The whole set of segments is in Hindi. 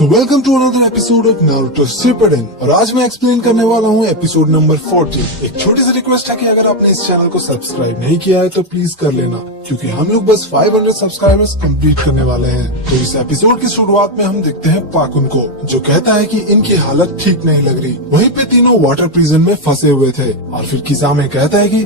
So welcome to another episode of Naruto Shippuden और आज मैं एक्सप्लेन करने वाला हूँ एपिसोड नंबर 40। एक छोटी सी रिक्वेस्ट है कि अगर आपने इस चैनल को सब्सक्राइब नहीं किया है तो प्लीज कर लेना, क्योंकि हम लोग बस 500 सब्सक्राइबर्स कंप्लीट करने वाले हैं। तो इस एपिसोड की शुरुआत में हम देखते हैं पाकुन को, जो कहता है कि इनकी हालत ठीक नहीं लग रही। वहीं पे तीनों वाटर प्रिजन में फंसे हुए थे और फिर किसामे कहता है कि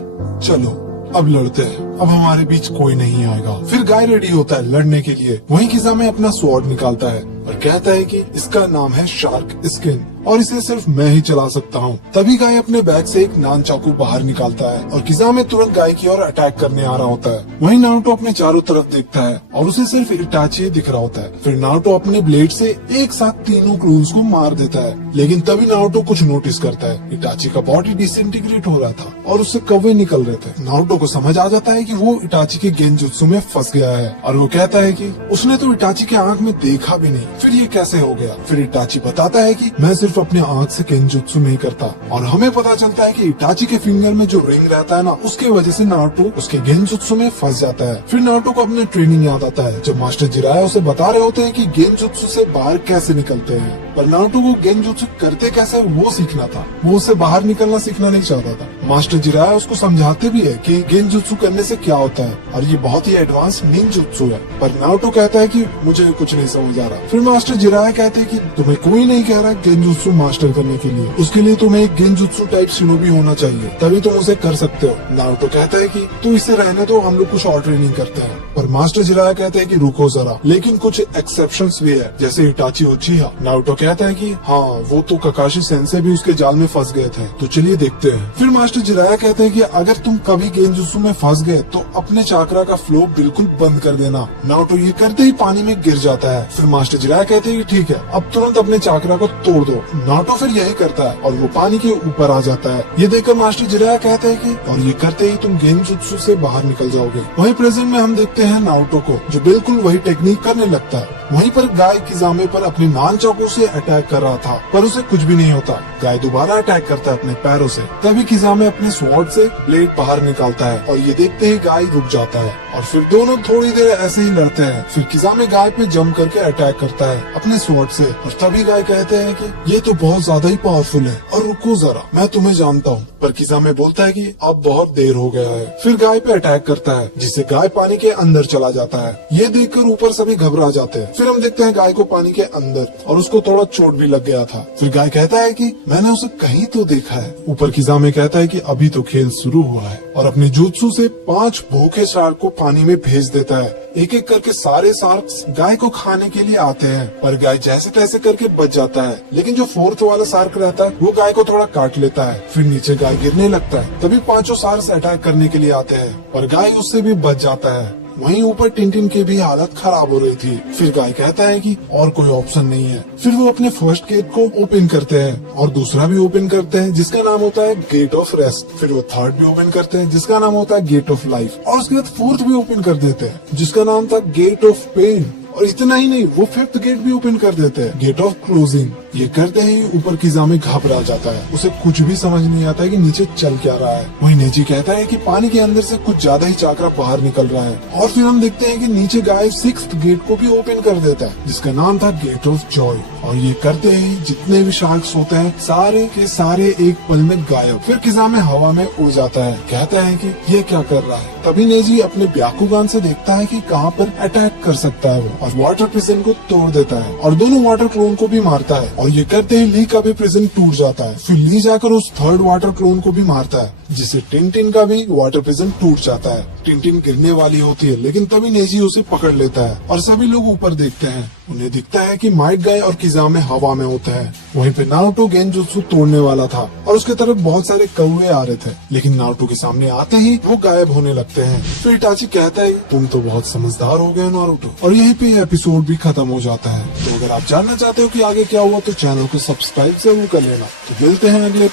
चलो अब लड़ते हैं, अब हमारे बीच कोई नहीं आएगा। फिर गाय रेडी होता है लड़ने के लिए। वहीं किसामे अपना स्वॉर्ड निकालता है और कहता है कि इसका नाम है शार्क स्किन और इसे सिर्फ मैं ही चला सकता हूँ। तभी गाय अपने बैग से एक नान चाकू बाहर निकालता है और किसामे तुरंत गाय की ओर अटैक करने आ रहा होता है। वहीं नारुतो अपने चारों तरफ देखता है और उसे सिर्फ इटाची दिख रहा होता है। फिर नारुतो अपने ब्लेड से एक साथ तीनों क्लोन्स को मार देता है, लेकिन तभी नारुतो कुछ नोटिस करता है। इटाची का बॉडी डिसइंटीग्रेट हो रहा था और उससे कौवे निकल रहे थे। नारुतो को समझ आ जाता है कि वो इटाची के गेंजुत्सु में फंस गया है और वो कहता है कि उसने तो इटाची के आंख में देखा भी नहीं, फिर ये कैसे हो गया। फिर इटाची बताता है कि मैं सिर्फ अपने आंख से गेंजुत्सु नहीं करता, और हमें पता चलता है कि इटाची के फिंगर में जो रिंग रहता है ना, उसके वजह से नारुतो उसके गेंजुत्सु में फंस जाता है। फिर नारुतो को अपने ट्रेनिंग याद आता है जब मास्टर जिराया उसे बता रहे होते हैं कि गेंजुत्सु से बाहर कैसे निकलते हैं, पर नारुतो को गेंजुत्सु करते कैसे वो सीखना था, वो उसे बाहर निकलना सीखना नहीं चाहता था। मास्टर जिराया उसको समझाते भी है कि गेंजुत्सु करने से क्या होता है और ये बहुत ही एडवांस निंजुत्सु है, पर नारुतो कहता है कि मुझे कुछ नहीं समझ आ रहा। फिर मास्टर जिराया कहते हैं कि तुम्हें कोई नहीं कह रहा गेंजुत्सु मास्टर करने के लिए, उसके लिए तुम्हें एक गेंजुत्सु टाइप शिनोबी होना चाहिए, तभी तुम उसे कर सकते हो। नारुतो कहता है कि तू इसे रहने दो, हम लोग कुछ और ट्रेनिंग करते हैं। पर मास्टर जिराया कहते हैं कि रुको जरा, लेकिन कुछ एक्सेप्शंस भी है, जैसे इटाची उचिहा। नारुतो कहता है कि हाँ, वो तो काकाशी सेंसे भी उसके जाल में फंस गए थे, तो चलिए देखते हैं। फिर मास्टर जिराया कहते हैं कि अगर तुम कभी गेंजुत्सु में फंस गए तो अपने चाकरा का फ्लो बिल्कुल बंद कर देना। नारुतो ये करते ही पानी में गिर जाता है। फिर मास्टर जिराया कहते हैं कि ठीक है, अब तुरंत अपने चाकरा को तोड़ दो। नारुतो फिर यही करता है और वो पानी के ऊपर आ जाता है। ये देखकर मास्टर जिराया कहते हैं कि और ये करते ही तुम गेंजुत्सु से बाहर निकल जाओगे। वहीं प्रेजेंट में हम देखते हैं नारुतो को, जो बिल्कुल वही टेक्निक करने लगता है। वहीं पर गाय किजामे पर अपने नान चाकू से अटैक कर रहा था, पर उसे कुछ भी नहीं होता। गाय दोबारा अटैक करता है अपने पैरों से, तभी किजामे अपने स्वॉर्ड से ब्लेड बाहर निकालता है और ये देखते ही गाय रुक जाता है और फिर दोनों थोड़ी देर ऐसे ही लड़ते हैं। फिर किजामे गाय पे जंप करके अटैक करता है अपने स्वॉर्ड से और तभी गाय कहते हैं कि ये तो बहुत ज्यादा ही पावरफुल है और रुको जरा, मैं तुम्हें जानता हूँ। पर किजामे बोलता है कि अब बहुत देर हो गया है। फिर गाय पे अटैक करता है, जिससे गाय पानी के अंदर चला जाता है। ये देखकर ऊपर सभी घबरा जाते हैं। फिर हम देखते हैं गाय को पानी के अंदर और उसको थोड़ा चोट भी लग गया था। फिर गाय कहता है कि मैंने उसे कहीं तो देखा है। ऊपर किजामे कहता है कि अभी तो खेल शुरू हुआ है और अपने जुत्सु से 5 भूखे शार्क को पानी में भेज देता है। एक एक करके सारे शार्क्स गाय को खाने के लिए आते हैं, पर गाय जैसे तैसे करके बच जाता है। लेकिन जो 4th वाला शार्क रहता है वो गाय को थोड़ा काट लेता है। फिर नीचे गाय गिरने लगता है, तभी 5 शार्क्स अटैक करने के लिए आते हैं और गाय उससे भी बच जाता है। वहीं ऊपर टिनटिन की भी हालत खराब हो रही थी। फिर गाय कहता है कि और कोई ऑप्शन नहीं है। फिर वो अपने फर्स्ट गेट को ओपन करते हैं और दूसरा भी ओपन करते हैं, जिसका नाम होता है गेट ऑफ रेस्ट। फिर वो 3rd भी ओपन करते हैं, जिसका नाम होता है गेट ऑफ लाइफ, और उसके बाद 4th भी ओपन कर देते हैं, जिसका नाम था गेट ऑफ पेन। और इतना ही नहीं, वो 5th गेट भी ओपन कर देते हैं, गेट ऑफ क्लोजिंग। ये करते ही ऊपर किजामे घबरा जाता है, उसे कुछ भी समझ नहीं आता है कि नीचे चल क्या रहा है। वही नेजी कहता है कि पानी के अंदर से कुछ ज्यादा ही चाकरा बाहर निकल रहा है। और फिर हम देखते हैं कि नीचे गाय 6th गेट को भी ओपन कर देता है, जिसका नाम था गेट ऑफ जॉय। और ये करते ही जितने भी शार्क्स होते हैं सारे के सारे एक पल में गायब। फिर किजामे हवा में उड़ जाता है, कहता है कि ये क्या कर रहा है। तभी नेजी अपने ब्याकुगान से देखता है कि कहाँ पर अटैक कर सकता है वो, और वाटर प्रिजन को तोड़ देता है और दोनों वाटर क्लोन को भी मारता है। और ये करते ही ली का भी प्रिजन टूट जाता है। फिर ली जाकर उस 3rd वाटर क्लोन को भी मारता है, जिससे टिनटिन का भी वाटर प्रिजन टूट जाता है। टिनटिन गिरने वाली होती है, लेकिन तभी नेजी उसे पकड़ लेता है और सभी लोग ऊपर देखते हैं। उन्हें दिखता है कि माइट गाय और किजामे हवा में होता है। वहीं पे नारुतो गेंजुत्सु तोड़ने वाला था और उसके तरफ बहुत सारे कौवे आ रहे थे, लेकिन नारुतो के सामने आते ही वो गायब होने लगते हैं। फिर इटाची कहता है तुम तो बहुत समझदार हो गए नारुतो, और यहीं पे एपिसोड भी खत्म हो जाता है। तो अगर आप जानना चाहते हो कि आगे क्या हुआ तो चैनल को सब्सक्राइब जरूर कर लेना। तो मिलते हैं अगले